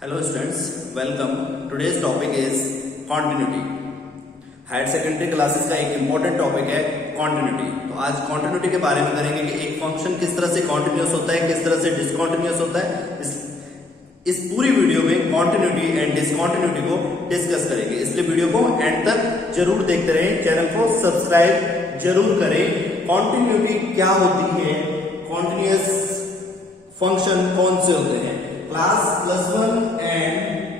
Hello students, welcome. Today's topic is continuity. Higher secondary classes का एक important topic है continuity. तो आज कॉन्टिन्यूटी के बारे में करेंगे कि एक फंक्शन किस तरह से कॉन्टिन्यूअस होता है, किस तरह से डिसकॉन्टिन्यूअस होता है। इस पूरी वीडियो में कॉन्टिन्यूटी एंड डिसकॉन्टिन्यूटी को डिस्कस करेंगे, इसलिए वीडियो को एंड तक जरूर देखते रहें। चैनल को सब्सक्राइब जरूर करें। कॉन्टिन्यूटी क्या होती है, कॉन्टिन्यूअस फंक्शन कौन से होते हैं, क्लास +1 एंड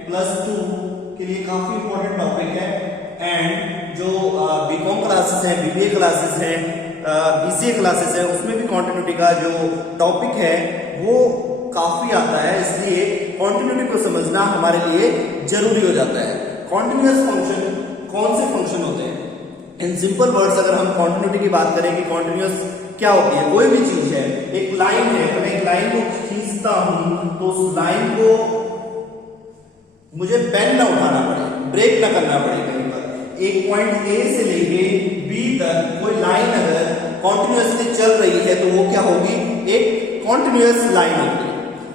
+2 के लिए काफी इंपॉर्टेंट टॉपिक है। एंड जो बीकॉम क्लासेस हैं, बीबीए क्लासेस हैं, बीसीए क्लासेस है, उसमें भी कॉन्टिन्यूटी का जो टॉपिक है वो काफी आता है, इसलिए कॉन्टिन्यूटी को समझना हमारे लिए जरूरी हो जाता है। कॉन्टिन्यूअस फंक्शन कौन से फंक्शन होते हैं? इन सिंपल वर्ड्स अगर हम कॉन्टिन्यूटी की बात करें कि कॉन्टिन्यूअस क्या होती है, कोई भी चीज है, एक लाइन है, तो मैं एक लाइन को खींचता हूं तो उस लाइन को मुझे पेन ना उठाना पड़े, ब्रेक ना करना पड़े कहीं पर। एक पॉइंट ए से लेके बी तक कोई लाइन अगर कॉन्टिन्यूअसली चल रही है तो वो क्या होगी, एक कॉन्टिन्यूअस लाइन होगी।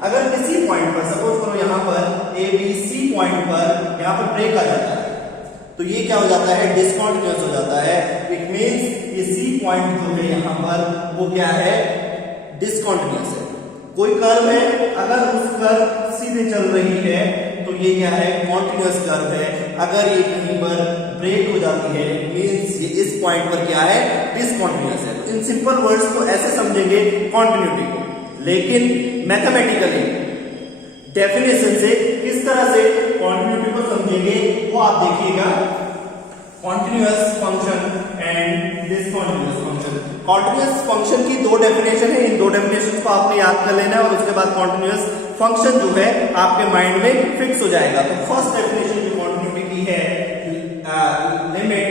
अगर किसी पॉइंट पर सपोज करो यहां पर ए बी सी पॉइंट पर यहां पर ब्रेक आ जाता है तो ये क्या हो जाता है, डिसकॉन्टिन्यूअस हो जाता है। इट मींस ये सी पॉइंट जो है यहां पर वो क्या है, डिसकॉन्टिन्यूअस है। कोई कर्व है, अगर उस कर्व सीधे चल रही है तो ये क्या है, कॉन्टिन्यूअस कर्व है। अगर ये कहीं पर ब्रेक हो जाती है मींस ये इस पॉइंट पर क्या है, डिसकॉन्टिन्यूअस है। इन सिंपल वर्ड्स को ऐसे समझेंगे कॉन्टिन्यूटी को, लेकिन मैथमेटिकली डेफिनेशन से किस तरह से कॉन्टिन्यूटी को समझेंगे वो आप देखिएगा। Continuous function and discontinuous function. Continuous function की दो डेफिनेशन है, इन दो डेफिनेशन को आपने याद कर लेना है और उसके बाद कॉन्टिन्यूअस फंक्शन जो है आपके माइंड में फिक्स हो जाएगा। तो फर्स्ट डेफिनेशन जो कॉन्टिन्यूटी की है, लिमिट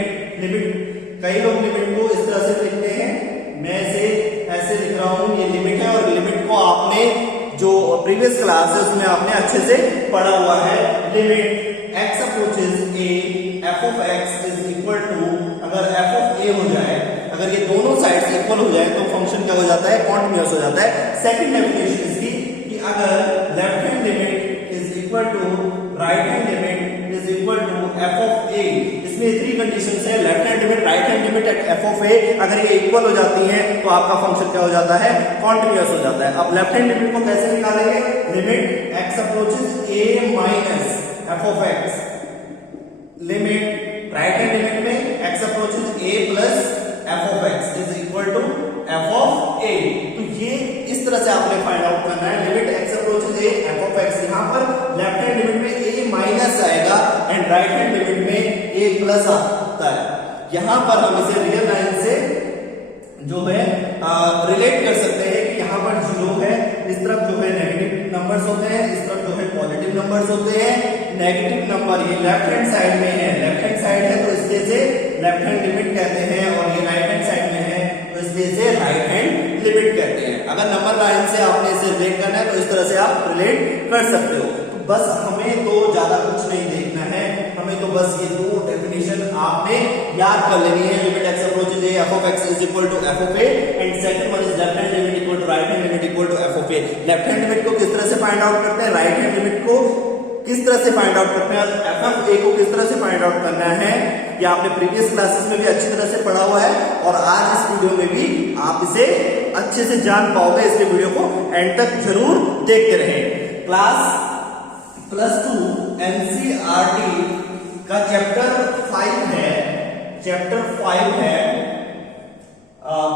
कई लोग लिमिट को इस तरह से लिखते हैं, मैं इसे ऐसे लिख रहा हूं, ये लिमिट है और लिमिट को आपने जो प्रीवियस क्लास है उसमें आपने अच्छे से पढ़ा हुआ है। Limit x approaches a f of x is equal to, अगर f of a हो जाए, अगर ये दोनों साइड्स इक्वल हो जाए तो फंक्शन क्या हो जाता है, कॉन्टिन्यूअस हो जाता है। सेकंड डेफिनेशन इसकी कि अगर left hand limit is equal to right hand limit is equal to f of a, इसमें थ्री कंडीशंस है, left hand limit, right hand limit at f of a, अगर ये इक्वल हो जाती है तो आपका फंक्शन क्या हो जाता है, कॉन्टिन्यूअस हो जाता है। अब लेफ्ट हैंड लिमिट को कैसे निकालेंगे, limit x approaches a minus f of x, limit right hand limit में x approaches a plus f of x is equal to f of a। तो ये इस तरह से आपने फाइंड आउट करना है। Limit x approaches a f of x, यहां पर लेफ्ट हैंड लिमिट में a माइनस आएगा एंड राइट हैंड लिमिट में a प्लस आता है। यहां पर हम इसे रियल लाइन से जो है रिलेट कर सकते हैं कि यहां पर 0 है, इस तरफ जो है नेगेटिव नंबर्स होते हैं, इस तरफ जो है पॉजिटिव नंबर्स होते हैं। नेगेटिव नंबर ये लेफ्ट हैंड साइड में है, लेफ्ट हैंड साइड है तो इसलिए से लेफ्ट हैंड लिमिट कहते हैं, और ये राइट हैंड साइड में है तो इसलिए से राइट हैंड लिमिट कहते हैं। अगर नंबर लाइन से आपने इसे रिलेट करना है तो इस तरह से आप रिलेट कर सकते हो। तो बस हमें तो ज्यादा कुछ नहीं देखना है, हमें तो बस ये दो डेफिनेशन आपने याद कर लेनी है। Limit x approaches a f of x is equal to f of a and second one is left hand limit equal to right hand limit equal to f of a। लेफ्ट hand लिमिट को किस तरह से find out करते हैं, right hand लिमिट को किस तरह से फाइंड आउट करते हैं, और f of a को किस तरह से फाइंड आउट करना है, ये आपने प्रीवियस क्लासेस में भी अच्छी तरह से पढ़ा हुआ है और आज इस वीडियो में भी आप इसे अच्छे से जान पाओगे, इसलिए वीडियो को एंड तक जरूर देखते रहें। क्लास +2 NCERT का चैप्टर 5 है, चैप्टर 5 है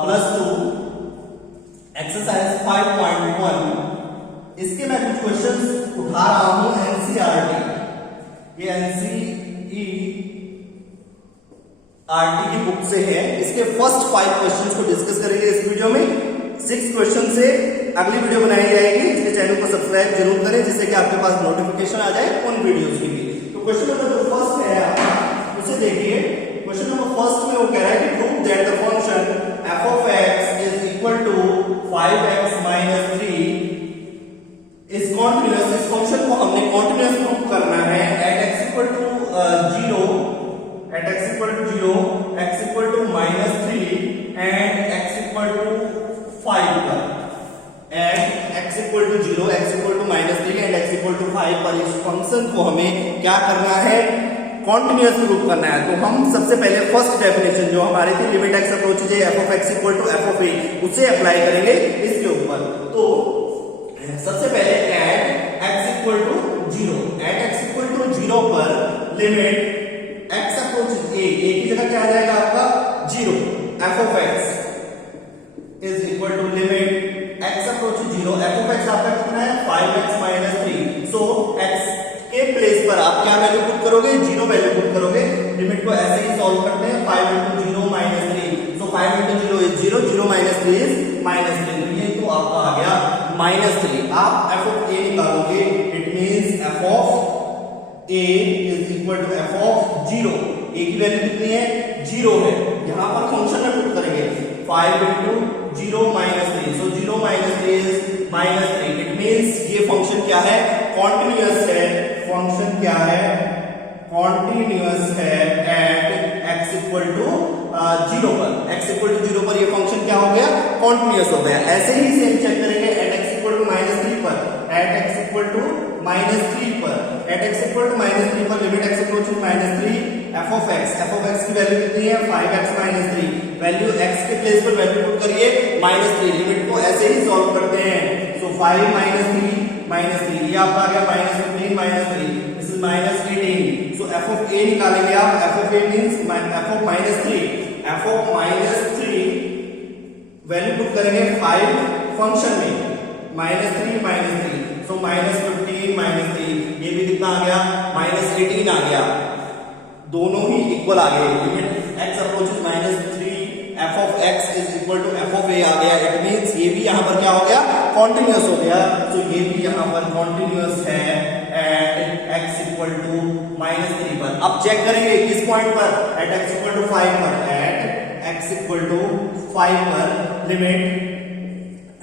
+2 एक्सरसाइज 5.1। इसके मैं कुछ क्वेश्चंस उठा रहा हूं NCERT, ये NCERT की बुक से है। इसके फर्स्ट 5 क्वेश्चंस को डिस्कस करेंगे इस वीडियो में। 6 क्वेश्चन से अगली वीडियो बनाई जाएगी, इसलिए चैनल को सब्सक्राइब जरूर करें जिससे कि आपके पास नोटिफिकेशन आ जाए उन वीडियोस की भी। तो क्वेश्चन नंबर जो फर्स्ट है आप उसे देखिए। क्वेश्चन नंबर फर्स्ट में वो कह रहा है कि prove that the function f of x is equal to 5x minus 3 is continuous. इस फंक्शन को हमने कॉन्टिन्यूअस प्रूव करना है at x equal to 0, at x equal to 0, x equal to -3 and x equal to 5 पर, and x equal to 0, x equal to -3 and x equal to 5 पर और इस function को हमें क्या करना है, कॉन्टिन्यूअस प्रूव करना है। तो हम सबसे पहले फर्स्ट डेफिनेशन जो हमारी थी limit x approaches f of x equal to f of a, उसे अप्लाई करेंगे इसके ऊपर। तो सबसे पहले at x equal to 0, at x equal to 0 पर लिमिट एक्स अप्रोचेज ए की जगह क्या आ जाएगा आपका 0, f of x is equal to limit x approaches 0, f of x आपका कितना है 5x माइनस 3। सो एक्स के प्लेस पर आप क्या वैल्यू पुट करोगे, 0 वैल्यू पुट करोगे। लिमिट को ऐसे ही सॉल्व करते हैं, 5 into 0 minus 3, so 5 into 0 is 0, 0 minus 3 is minus 3, ये तो आपका आ गया -3। आप f of a निकालोगे, it means f of a is equal to f of 0, a की वैल्यू कितनी है 0 है, यहां पर फंक्शन में पुट करेंगे 5 into 0 minus 3, so 0 minus 3 is -3, it means ये फंक्शन क्या है, कॉन्टिन्यूअस है। फंक्शन क्या है, कॉन्टिन्यूअस है एट x इक्वल टू 0 पर, x इक्वल टू 0 पर ये फंक्शन क्या हो गया, कॉन्टिन्यूअस हो गया। ऐसे ही सेम चेक करेंगे एट x इक्वल टू -3 पर, एट x इक्वल टू -3 पर, एट x इक्वल टू -3 पर limit x equal to -3 f of x की वैल्यू कितनी है 5x माइनस 3, वैल्यू x के प्लेस पर वैल्यू पुट करिए -3, लिमिट को ऐसे ही सॉल्व करते हैं। सो 5 माइनस 3 ये आपका आ गया -15 minus 3, this is -18। So f of a निकालेंगे आप, f of a means f of -3, f of -3 value put करेंगे 5 फंक्शन में, -3 सो -15 -3, ये भी कितना आ गया -18 आ गया, दोनों ही इक्वल आ गए। Limit x approaches -3 f of x is equal to f of a आ गया, इट मींस ये भी यहां पर क्या हो गया, कॉन्टिन्यूअस हो गया। तो ये भी यहां पर कॉन्टिन्यूअस है एट x इक्वल टू -3 पर। अब चेक करेंगे किस पॉइंट पर, एट x इक्वल टू 5 पर, एट x इक्वल टू 5 पर limit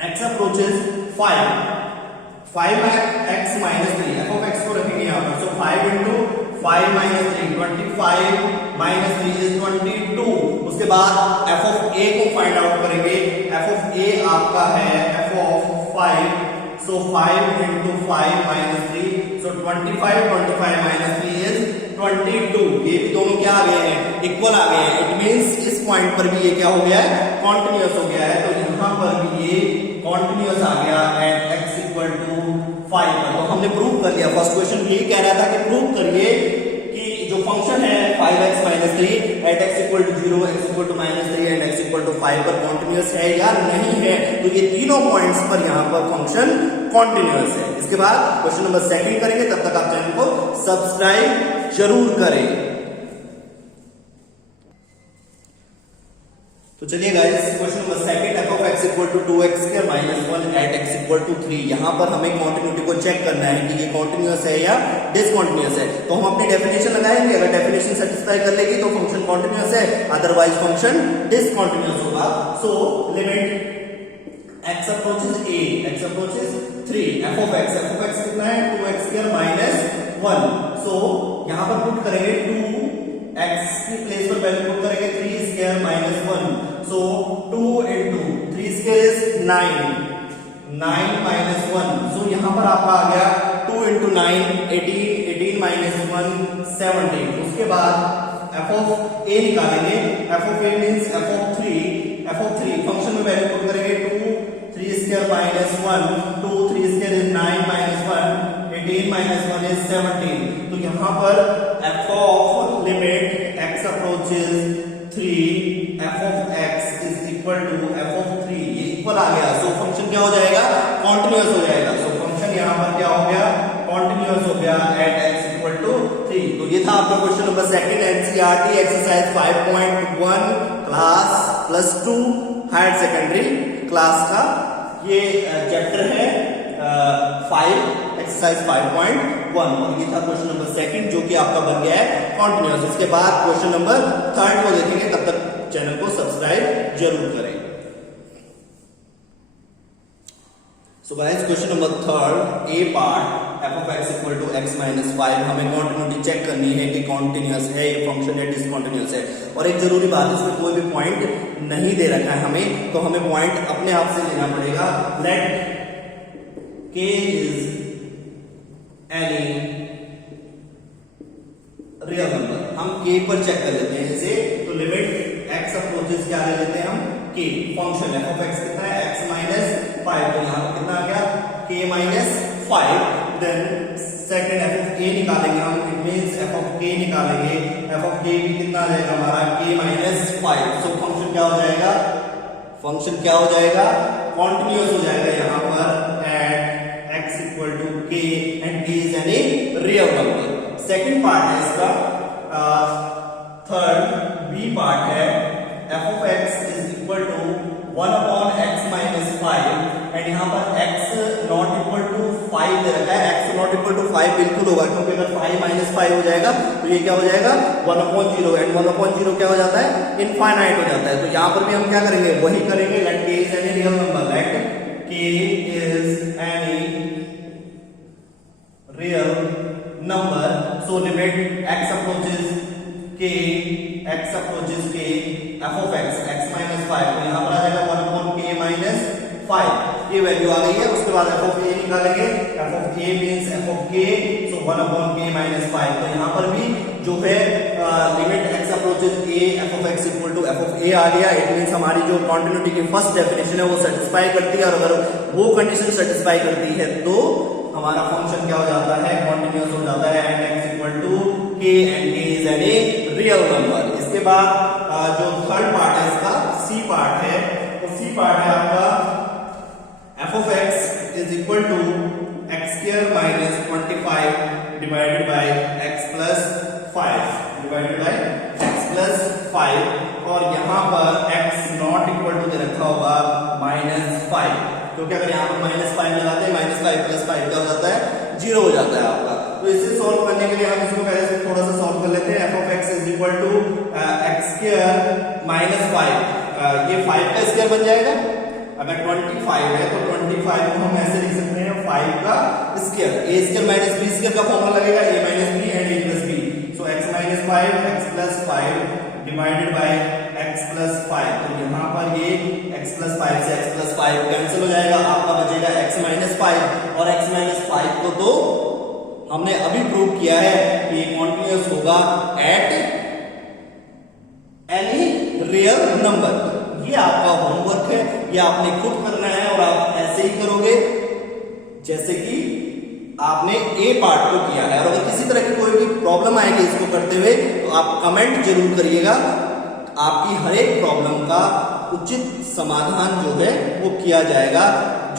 x approaches 5 x minus 3, f of x को रखेंगे यहां पर। सो 5 into 5 minus 3, 25 minus 3 is 22। उसके बाद f of a को फाइंड आउट करेंगे, f of a आपका है f of 5, so 5 into 5 minus 3, so 25 minus 3 is 22। ये भी दोनों क्या आ गए हैं, इक्वल आ गए हैं, इट मींस इस पॉइंट पर भी ये क्या हो गया है, कॉन्टिन्यूअस हो गया है। तो यहां पर भी ये कॉन्टिन्यूअस आ गया एट x इक्वल टू 5 पर। तो हमने प्रूव कर लिया, फर्स्ट क्वेश्चन ये कह रहा था कि प्रूव करिए कि जो फंक्शन है 5x minus 3 at x equal to 0, x equal to -3 and x equal to 5 पर कॉन्टिन्यूअस है या नहीं है। तो ये तीनों पॉइंट्स पर यहां पर फंक्शन कॉन्टिन्यूअस है। इसके बाद क्वेश्चन नंबर 2 करेंगे, तब तक आप चैनल को सब्सक्राइब जरूर करें। तो चलिए guys, question number 2, f of x equal to 2x square minus 1 at x equal to 3। यहां पर हमें कॉन्टिन्यूटी को चेक करना है कि ये कॉन्टिन्यूअस है या डिसकॉन्टिन्यूअस है। तो हम अपनी डेफिनेशन लगाएंगे, अगर डेफिनेशन सेटिस्फाई कर लेगी तो फंक्शन कॉन्टिन्यूअस है, अदरवाइज फंक्शन डिसकॉन्टिन्यूअस होगा। सो limit x approaches a, x approaches 3, f of x कितना है 2x स्क्वायर माइनस 1। सो यहां पर पुट करेंगे 2 x की प्लेस पर वैल्यू पुट करेंगे 3 square minus 1, so 2 into 3 square is 9 minus 1। सो यहां पर आपका आ गया 2 into 9 18 माइनस 1 17। उसके बाद f of a निकालेंगे, f of a means f of 3 function में वैल्यू पुट करेंगे 2 3 square minus 1, 2 3 square is 9 minus 1, 18 minus 1 is 17। तो यहां पर f of limit x approaches 3 f of x is equal to f of 3, ये equal आ गया। So function क्या हो जाएगा, कॉन्टिन्यूअस हो जाएगा। सो फंक्शन यहां पर क्या हो गया, कॉन्टिन्यूअस हो गया एट x इक्वल टू 3। तो ये था आपका question number 2 NCERT exercise 5.1 class +2 higher secondary class का ये चैप्टर है 5 एक्सरसाइज 5.1। और ये था क्वेश्चन नंबर 2 जो कि आपका बन गया है कॉन्टिन्यूअस। इसके बाद क्वेश्चन नंबर 3 को देखेंगे, तब तक चैनल को सब्सक्राइब जरूर करें। So guys, question number 3 A part f of x equal to x minus 5, हमें कॉन्टिन्यूटी चेक करनी है कि कॉन्टिन्यूअस है ये फंक्शन या डिसकॉन्टिन्यूअस है। और एक जरूरी बात, इसमें कोई भी पॉइंट नहीं दे रखा है हमें, तो हमें पॉइंट अपने आप से लेना पड़ेगा। Let k is any k पर चेक कर लेते हैं इसे, तो लिमिट x अप्रोचेस क्या ले लेते हैं हम, k। Function f of x कितना है, x माइनस 5, तो यहाँ पर कितना आ गया, k minus 5। Then second f of k निकालेंगे हम, it means f of k निकालेंगे, f ऑफ k भी कितना आ जाएगा हमारा, k माइनस 5। सो फंक्शन क्या हो जाएगा, फंक्शन क्या हो जाएगा, कॉन्टिन्यूअस हो जाएगा यहाँ पर at x equal to k and k is any real number. Second part है इसका, थर्ड बी पार्ट है, f of x is equal to 1 upon x minus 5 and यहाँ पर x नॉट इक्वल टू 5 दे रखा है, x नॉट इक्वल टू 5 बिल्कुल होगा क्योंकि अगर 5 माइनस 5 हो जाएगा तो ये क्या हो जाएगा 1 अपॉन 0 एंड 1 अपॉन 0 क्या हो जाता है, इनफाइनाइट हो जाता है। तो यहाँ पर भी हम क्या करेंगे, वही करेंगे, let k is any real number, let k is any real number, so limit x approaches k, x approaches k, f of x, x minus 5, तो यहाँ पर आ जाएगा 1 अपॉन k माइनस 5, ये वैल्यू आ गई है। उसके बाद f ऑफ a निकालेंगे, f of a means f of k, so 1 upon k minus 5, तो यहाँ पर भी जो है limit x approaches a, f of x equal to f of a आ गया। इट मींस हमारी जो कॉन्टिन्यूटी की फर्स्ट डेफिनेशन है वो सेटिस्फाई करती है, और अगर वो कंडीशन सेटिस्फाई करती है तो हमारा फंक्शन क्या हो जाता है, कॉन्टिन्यूअस हो जाता है and x equal to k and k is any real number. इसके बाद जो थर्ड पार्ट है इसका सी पार्ट है, तो सी पार्ट है आपका f of x is equal to x square minus 25 divided by x plus 5 divided by x plus 5, और यहाँ पर x not equal to दे रखा होगा -5, क्योंकि अगर यहाँ पर -5 लगाते हैं -5 plus 5 क्या हो जाता है, 0 हो जाता है आपका। तो इसे सॉल्व करने के लिए हम इसको पहले से थोड़ा सा सॉल्व कर लेते हैं। f of x is equal to x square minus 5, ये 5 का स्क्वायर बन जाएगा। अगर 25 है तो 25 को हम ऐसे लिख सकते हैं 5 का square, a square minus b square का फॉर्मूला लगेगा, a minus b and a plus b, so x minus 5 x plus 5 divided by x plus 5, तो यहाँ पर ये x प्लस 5 से x प्लस 5 कैंसिल हो जाएगा, आपका बचेगा x माइनस 5, और x माइनस 5 को तो हमने अभी प्रूव किया है कि ये कॉन्टिन्यूअस होगा एट एनी रियल नंबर। ये आपका होमवर्क है, ये आपने खुद करना है और आप ऐसे ही करोगे जैसे कि आपने ए पार्ट को किया है। और अगर किसी तरह की कोई भी प्रॉब्लम आएगी इसको करते हुए तो आप कमेंट जरूर करिएगा, आपकी हर एक प्रॉब्लम का उचित समाधान जो है वो किया जाएगा,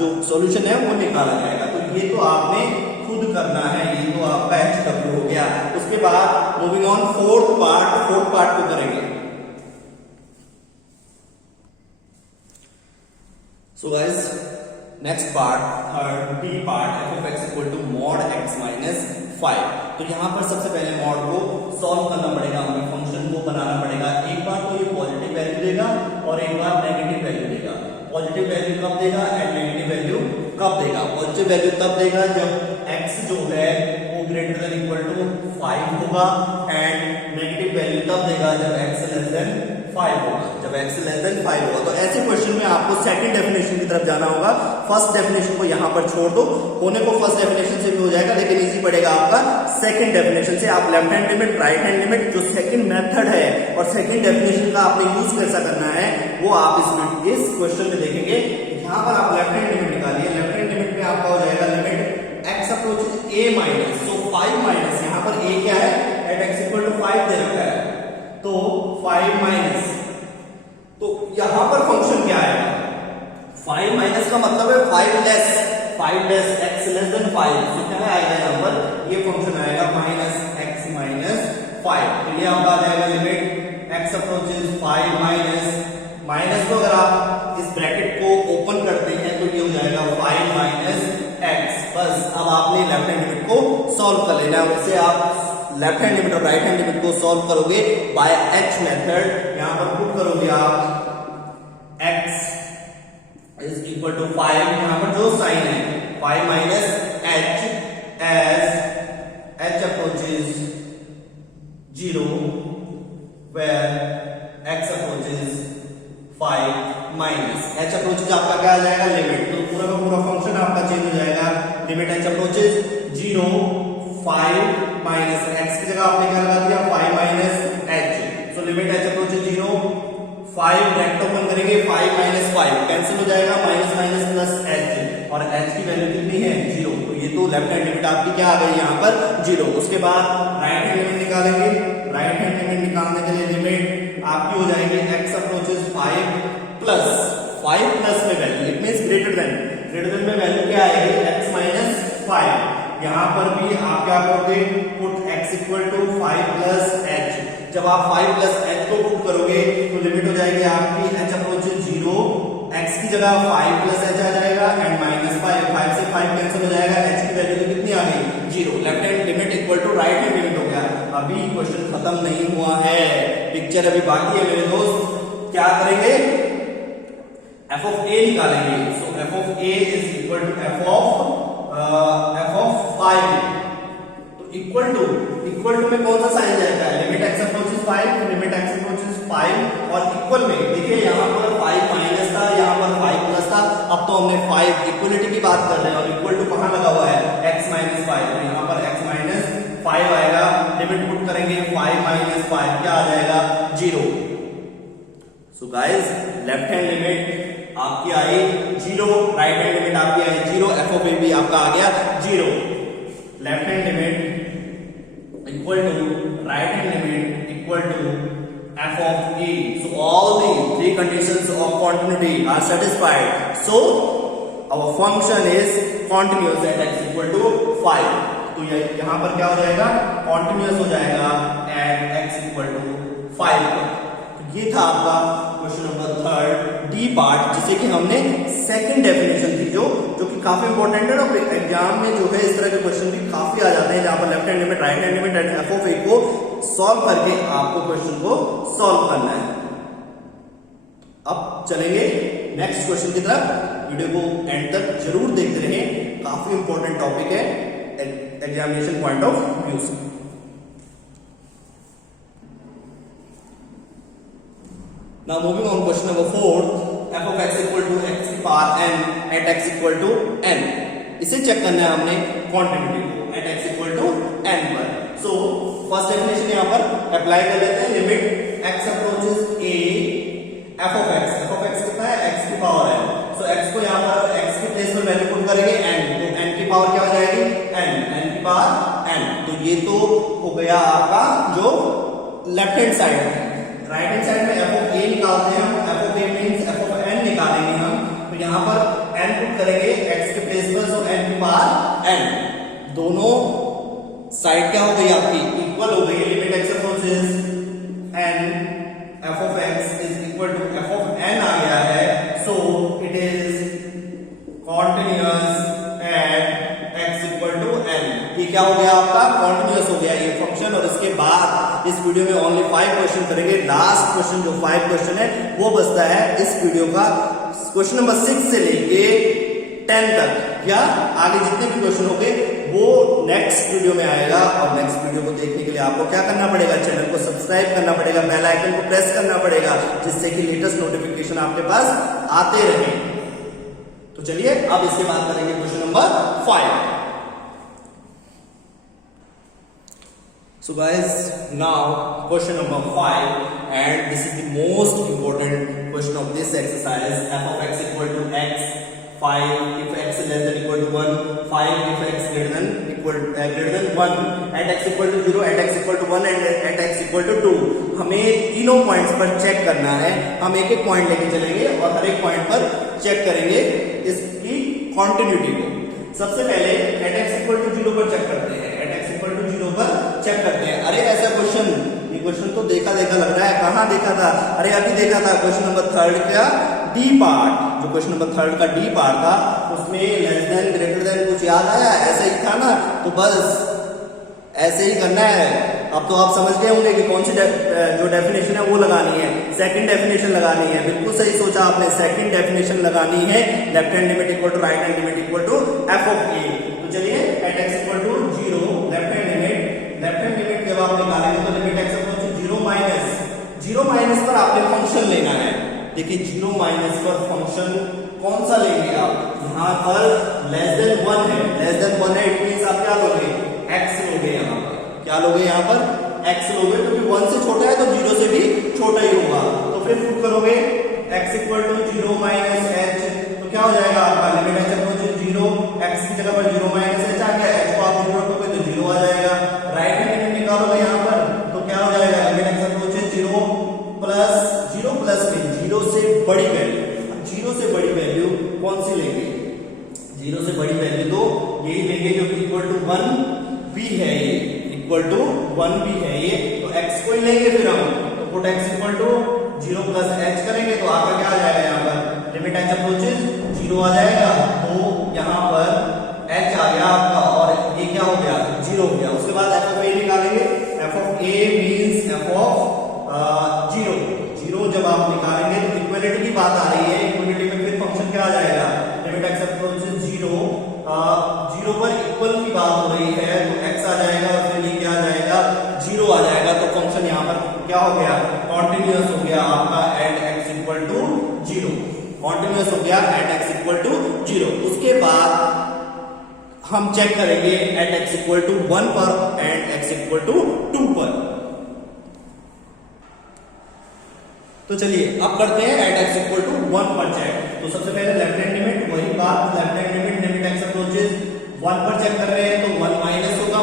जो सॉल्यूशन है वो निकाला जाएगा। तो ये तो आपने खुद करना है, ये तो आपका HW हो गया। उसके बाद मूविंग ऑन फोर्थ पार्ट को करेंगे। So guys, next part, third B part, f of x equal to mod x minus 5। तो यहाँ पर सबसे पहले मॉड को सॉल्व करना पड़ेगा, हमें फंक्शन को बनाना पड़ेगा। एक बार तो ये पॉजिटिव वैल्यू देगा और एक बार नेगेटिव वैल्यू देगा। पॉजिटिव वैल्यू कब देगा एंड नेगेटिव वैल्यू कब देगा? पॉजिटिव वैल्यू तब देगा जब x जो है वो ग्रेटर देन इक्वल टू 5 होगा, एंड नेगेटिव वैल्यू तब देगा जब x लेस देन 5 होगा, जब x लेस देन 5 होगा। तो ऐसे क्वेश्चन में आपको सेकंड डेफिनेशन की तरफ जाना होगा, फर्स्ट डेफिनेशन को यहाँ पर छोड़ दो। होने को फर्स्ट डेफिनेशन से भी हो जाएगा, लेकिन इजी पड़ेगा आपका सेकंड डेफिनेशन से। आप left hand limit, right hand limit, जो सेकंड मेथड है और सेकंड डेफिनेशन का आपने यूज कैसा करना है वो आप इस क्वेश्चन में देखेंगे। यहाँ पर आप लेफ्ट हैंड लिमिट निकालिए। लेफ्ट हैंड लिमिट में आपका हो जाएगा limit x approaches a minus, so 5 minus, यहाँ पर a क्या है, एट x इक्वल टू 5 दे रखा है, तो 5 माइनस, तो यहां पर फंक्शन क्या आएगा? 5 माइनस का मतलब है 5 लेस x लेस देन 5, तो क्या आएगा यहां पर? ये फंक्शन आएगा माइनस x माइनस 5। तो ये आपका आ जाएगा लिमिट x अप्रोचेस 5 माइनस को अगर आप इस ब्रैकेट को ओपन करते हैं तो ये हो जाएगा 5 माइनस x। बस अब आपने लेफ्ट हैंड लिमिट को सॉल्व कर लेना है। उससे आप लेफ्ट हैंड लिमिट और राइट हैंड लिमिट को सॉल्व करोगे बाय h मेथड। यहां पर पुट करोगे आप x इज इक्वल टू 5, यहां पर जो साइन है 5 minus h as h approaches 0 where x approaches 5 minus h approaches आपका क्या आ जाएगा? लिमिट। तो पूरा का पूरा फंक्शन आपका चेंज हो जाएगा। Limit h approaches 0 5 minus x की जगह आपने क्या लगा दिया? 5 minus limit H approaches 0, 5 bracket open करेंगे, 5 माइनस 5 कैंसिल हो जाएगा, माइनस माइनस प्लस एच, और एच की वैल्यू कितनी है 0, तो ये तो लेफ्ट हैंड लिमिट आपकी क्या आ गई यहाँ पर 0। उसके बाद राइट हैंड लिमिट निकालेंगे, राइट हैंड लिमिट निकालने के लिए लिमिट आपकी हो जाएगी एक्स अप्रोचेस 5 प्लस में value, it means greater than में वैल्यू क्या आएगी x माइनस 5। यहाँ पर भी आप क्या करोगे, put x equal to 5 plus h. जब आप 5 प्लस एच को पुट करोगे तो लिमिट हो जाएगी आपकी h अप्रोचेस 0, x की जगह 5 प्लस एच आ जाएगा एंड माइनस 5 से 5 कैंसिल हो जाएगा, h की वैल्यू तो कितनी आ गई 0। Left hand limit equal to right hand limit हो गया। अभी क्वेश्चन खत्म नहीं हुआ है, पिक्चर अभी बाकी है मेरे दोस्त। क्या करेंगे, f of a निकालेंगे। So f of a is equal to f of 5, तो इक्वल टू में कौन सा साइन जाएगा, limit x approaches 5, limit x approaches 5, और इक्वल में देखिए यहाँ पर 5 माइनस था, यहाँ पर 5 प्लस था, अब तो हमने 5 इक्वलिटी की बात कर रहे हैं, और इक्वल टू कहाँ लगा हुआ है x माइनस 5, तो यहाँ पर x माइनस 5 आएगा। लिमिट पुट करेंगे 5 माइनस 5 क्या आ जाएगा 0। So guys left hand limit आपकी आई 0, राइट हैंड लिमिट आपकी आई 0, एफ ऑफ ए भी आपका आ गया 0। Left hand limit equal to right hand limit equal to f of a. So all the three conditions of continuity are satisfied, so our function is continuous at x equal to 5। तो यहां पर क्या हो जाएगा, continuous हो जाएगा eight x equal to 5। ये था आपका क्वेश्चन नंबर 3 डी पार्ट, जिसे कि हमने सेकंड डेफिनेशन थी जो कि काफी इंपॉर्टेंट है, और एग्जाम में जो है इस तरह के क्वेश्चन भी काफी आ जाते हैं, जहां पर left hand limit, right hand limit and f of a को सॉल्व करके आपको क्वेश्चन को सॉल्व करना है। अब चलेंगे नेक्स्ट क्वेश्चन की तरफ, वीडियो को एंड तक जरूर देखते रहें, काफी इंपॉर्टेंट टॉपिक है एग्जामिनेशन पॉइंट ऑफ व्यू से। Now moving on question number 4, f of x equal to x की power n at x equal to n, इसे चेक करना है हमने क्वांटिटी को at x equal to n पर। So first definition यहाँ पर अप्लाई कर लेते हैं, limit x approaches a f of x कितना है x की पावर है। सो x को यहाँ पर x की प्लेस पर वैल्यू पुट करेंगे n, तो n की पावर क्या हो जाएगी n की पावर n। तो ये तो हो गया आपका जो लेफ्ट हैंड साइड है। राइट हैंड साइड में f of a निकालते हैं हम, f of a means f of n निकालेंगे हम, तो यहां पर n पुट करेंगे x के प्लेस पर, सो n की पावर n। दोनों साइड क्या हो गई आपकी इक्वल हो गई, limit x approaches n f of x is equal to f of n आ गया है। So it is continuous at x equal to n। ये क्या हो गया आपका कॉन्टिन्यूअस हो गया ये फंक्शन। और इसके बाद इस वीडियो में ओनली 5 क्वेश्चन करेंगे, लास्ट क्वेश्चन जो 5 क्वेश्चन है वो बचता है इस वीडियो का, क्वेश्चन नंबर 6 से लेके 10 तक, या आगे जितने भी क्वेश्चन होंगे वो नेक्स्ट वीडियो में आएगा। और नेक्स्ट वीडियो को देखने के लिए आपको क्या करना पड़ेगा, चैनल को सब्सक्राइब करना पड़ेगा, बेल आइकन को प्रेस करना पड़ेगा, जिससे कि लेटेस्ट नोटिफिकेशन आपके पास आते रहे। तो चलिए अब इसके बाद करेंगे question number 5। So guys, now question number 5, and this is the most important question of this exercise. F of x equal to x, 5 if x is less than equal to 1, 5 if x greater than 1, at x equal to 0, at x equal to 1 and at x equal to 2। हमें तीनों points पर check करना है, हम एक एक point लेके चलेंगे और हर एक पॉइंट पर चेक करेंगे इसकी कॉन्टिन्यूटी को। सबसे पहले at x equal to 0 पर चेक करते हैं, at x equal to 0 पर चेक करते हैं। अरे ऐसा क्वेश्चन, ये क्वेश्चन तो देखा लग रहा है, कहाँ देखा था, अरे अभी देखा था क्वेश्चन नंबर 3 का डी पार्ट, जो क्वेश्चन नंबर 3 का डी पार्ट था उसमें लेस देन ग्रेटर देन कुछ याद आया, ऐसे ही था ना, तो बस ऐसे ही करना है। अब तो आप समझ गए होंगे कि कौन सी जो डेफिनेशन है वो लगानी है, सेकंड डेफिनेशन लगानी है। बिल्कुल सही सोचा आपने, सेकंड डेफिनेशन लगानी है, left hand limit equal to right hand limit equal to f of a. तो चलिए at x equal to 0, left hand limit जब आप निकालेंगे तो limit x equal to 0 minus पर आपने फंक्शन लेना है। देखिए 0 माइनस पर फंक्शन कौन सा लेंगे आप, यहाँ पर लेस देन 1 है, इट मींस आप क्या लोगे, एक्स लोगे, यहाँ पर क्या लोगे, एक्स लोगे। 0 माइनस पर आपने फंक्शन लेना है, देखिए 0 माइनस पर फंक्शन कौन सा लेंगे आप, यहाँ पर लेस देन 1 है, लेस देन 1 है, इट मींस आप क्या लोगे, एक्स लोगे। 0 माइनस पर फंक्शन x लोगे, क्योंकि 1 से छोटा है तो 0 से भी छोटा ही होगा। तो फिर पुट करोगे x equal to 0 minus h, तो क्या हो जाएगा आपका लिमिट h अप्रोचेस 0, x की जगह पर 0 माइनस h आ गया, h को आप 0 रखोगे तो 0 आ जाएगा। राइट हैंड लिमिट निकालोगे यहाँ पर तो क्या हो जाएगा लिमिट x अप्रोचेस 0 प्लस में 0 से बड़ी वैल्यू। 0 से बड़ी वैल्यू कौन सी लेंगे? 0 से बड़ी वैल्यू तो यही लेंगे जो इक्वल टू 1 भी है, ये इक्वल टू 1 भी है ये, तो x को ही लेंगे फिर हम। तो put x equal to 0 plus h करेंगे तो आपका क्या आ जाएगा यहाँ पर लिमिट h अप्रोचेस 0 आ जाएगा। तो यहाँ पर h आ गया आपका और ये क्या हो गया 0 हो गया। उसके बाद f ऑफ a निकालेंगे, f of a means f of 0 जब आप निकालेंगे तो इक्वलिटी की बात आ रही है। इक्वलिटी में फिर फंक्शन क्या आ जाएगा लिमिट x अप्रोचेस 0 पर इक्वल की बात हो रही है तो x आ जाएगा और फिर ये क्या आ जाएगा 0 आ जाएगा। तो फंक्शन यहाँ पर क्या हो गया कॉन्टिन्यूअस हो गया आपका at x equal to 0, continuous हो गया एट x इक्वल टू 0। उसके बाद हम चेक करेंगे एट x इक्वल टू 1 पर एंड x इक्वल टू 2 पर। तो चलिए अब करते हैं एट x इक्वल टू 1 पर चेक। तो सबसे पहले लेफ्ट हैंड लिमिट, वही बात left hand limit x approaches 1 पर चेक कर रहे हैं तो 1 माइनस होगा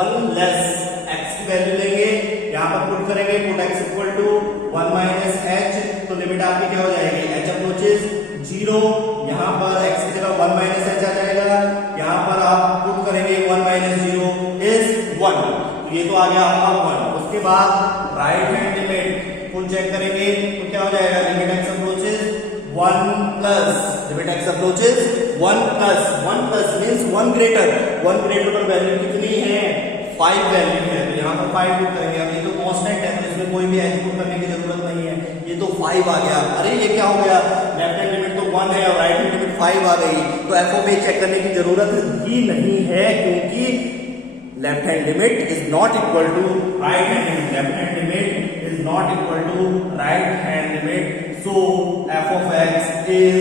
1 लेस x की वैल्यू लेंगे, यहाँ पर पुट करेंगे put x equal to 1 minus h, तो लिमिट आपकी क्या हो जाएगी h अप्रोचेस 0, यहाँ पर x की जगह 1 माइनस h आ जाएगा, यहाँ पर आप पुट करेंगे 1 माइनस 0 इज 1, तो ये तो आ गया आपका 1। उसके बाद right hand limit full check करेंगे तो क्या हो जाएगा limit x approaches 1 plus limit x approaches 1 plus means 1 greater पर वैल्यू कितनी है 5 वैल्यू है, तो यहाँ पर 5 पुट करेंगे। अब ये तो कांस्टेंट है तो इसमें कोई भी h पुट करने की जरूरत नहीं है, ये तो 5 आ गया। अरे ये क्या हो गया लेफ्ट हैंड लिमिट तो 1 है और राइट हैंड लिमिट 5 आ गई, तो f ऑफ a चेक करने की जरूरत ही नहीं है क्योंकि left hand limit is not equal to right hand limit, left hand limit is not equal to right hand limit, so f of x is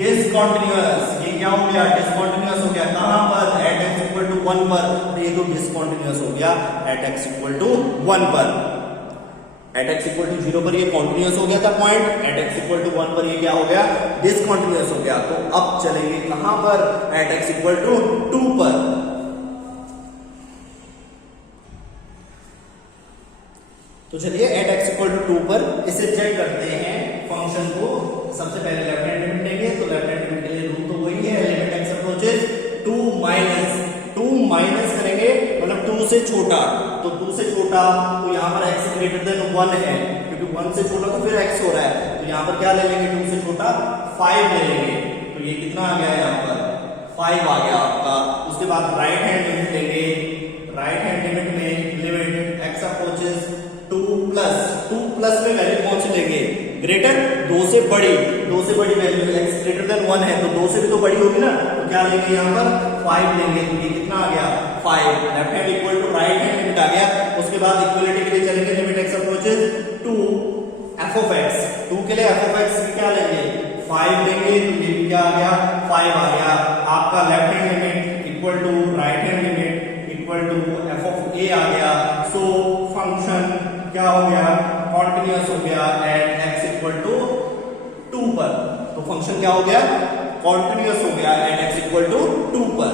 discontinuous। ये क्या हो गया discontinuous हो गया, कहां पर at x equal to 1 पर, तो ये तो discontinuous हो गया at x equal to 1 पर। at x equal to 0 पर ये continuous हो गया था point, at x equal to 1 पर ये क्या हो गया discontinuous हो गया। तो अब चलेंगे कहां पर at x equal to 2 पर। तो चलिए एट x इक्वल टू 2 पर इसे चेक करते हैं फंक्शन को। सबसे पहले लेफ्ट हैंड लिमिट लेंगे, तो लेफ्ट हैंड लिमिट के लिए रूल तो वही है लिमिट x अप्रोचेस 2 माइनस करेंगे मतलब 2 से छोटा, तो 2 से छोटा तो यहाँ पर x ग्रेटर देन 1 है, क्योंकि 1 से छोटा तो फिर x हो रहा है, तो यहाँ पर क्या ले लेंगे 2 से छोटा 5 ले लेंगे, तो ये कितना आ गया यहाँ पर 5 आ गया आपका। उसके बाद राइट हैंड लिमिट लेंगे, राइट हैंड लिमिट में लिमिट x अप्रोचेस 2 प्लस में वैल्यू कौन सी लेंगे ग्रेटर 2 से बड़ी वैल्यू x ग्रेटर देन 1 है तो 2 से भी तो बड़ी होगी ना, तो क्या लेंगे यहाँ पर 5 लेंगे, तो ये कितना आ गया 5। Left hand equal to right hand limit आ गया। उसके बाद इक्वलिटी के लिए चलेंगे limit x approaches 2 f of x, 2 के लिए f ऑफ x क्या लेंगे 5 लेंगे, तो ये भी क्या आ गया 5 आ गया आपका। Left hand limit equal to right hand limit equal to f of a आ गया। सो फंक्शन क्या हो गया कॉन्टिन्यूअस हो गया एट x इक्वल टू 2 पर। तो फंक्शन क्या हो गया कॉन्टिन्यूअस हो गया एट x इक्वल टू 2 पर।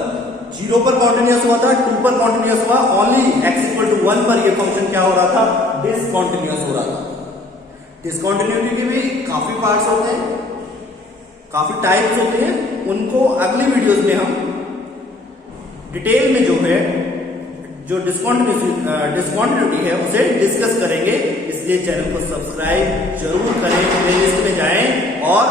0 पर कॉन्टिन्यूअस हुआ था, 2 पर कॉन्टिन्यूअस हुआ, ओनली x इक्वल टू 1 पर ये फंक्शन क्या हो रहा था डिसकॉन्टिन्यूअस हो रहा था। डिसकॉन्टिन्यूटी के भी काफी पार्ट्स होते हैं, काफी टाइप्स होते हैं, उनको अगली वीडियोस में हम डिटेल में जो है जो डिस्कॉन्टिन्यूटी है उसे डिस्कस करेंगे। इसलिए चैनल को सब्सक्राइब जरूर करें, प्लेलिस्ट में जाएं और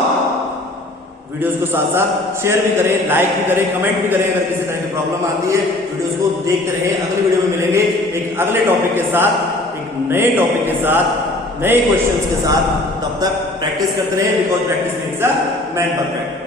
वीडियोस को साथ साथ शेयर भी करें, लाइक भी करें, कमेंट भी करें। अगर किसी तरह की प्रॉब्लम आती है वीडियोस को देखते रहें। अगली वीडियो में मिलेंगे एक अगले टॉपिक के साथ, एक नए टॉपिक के साथ, नए क्वेश्चंस के साथ। तब तक प्रैक्टिस करते रहें, because practice makes a man perfect.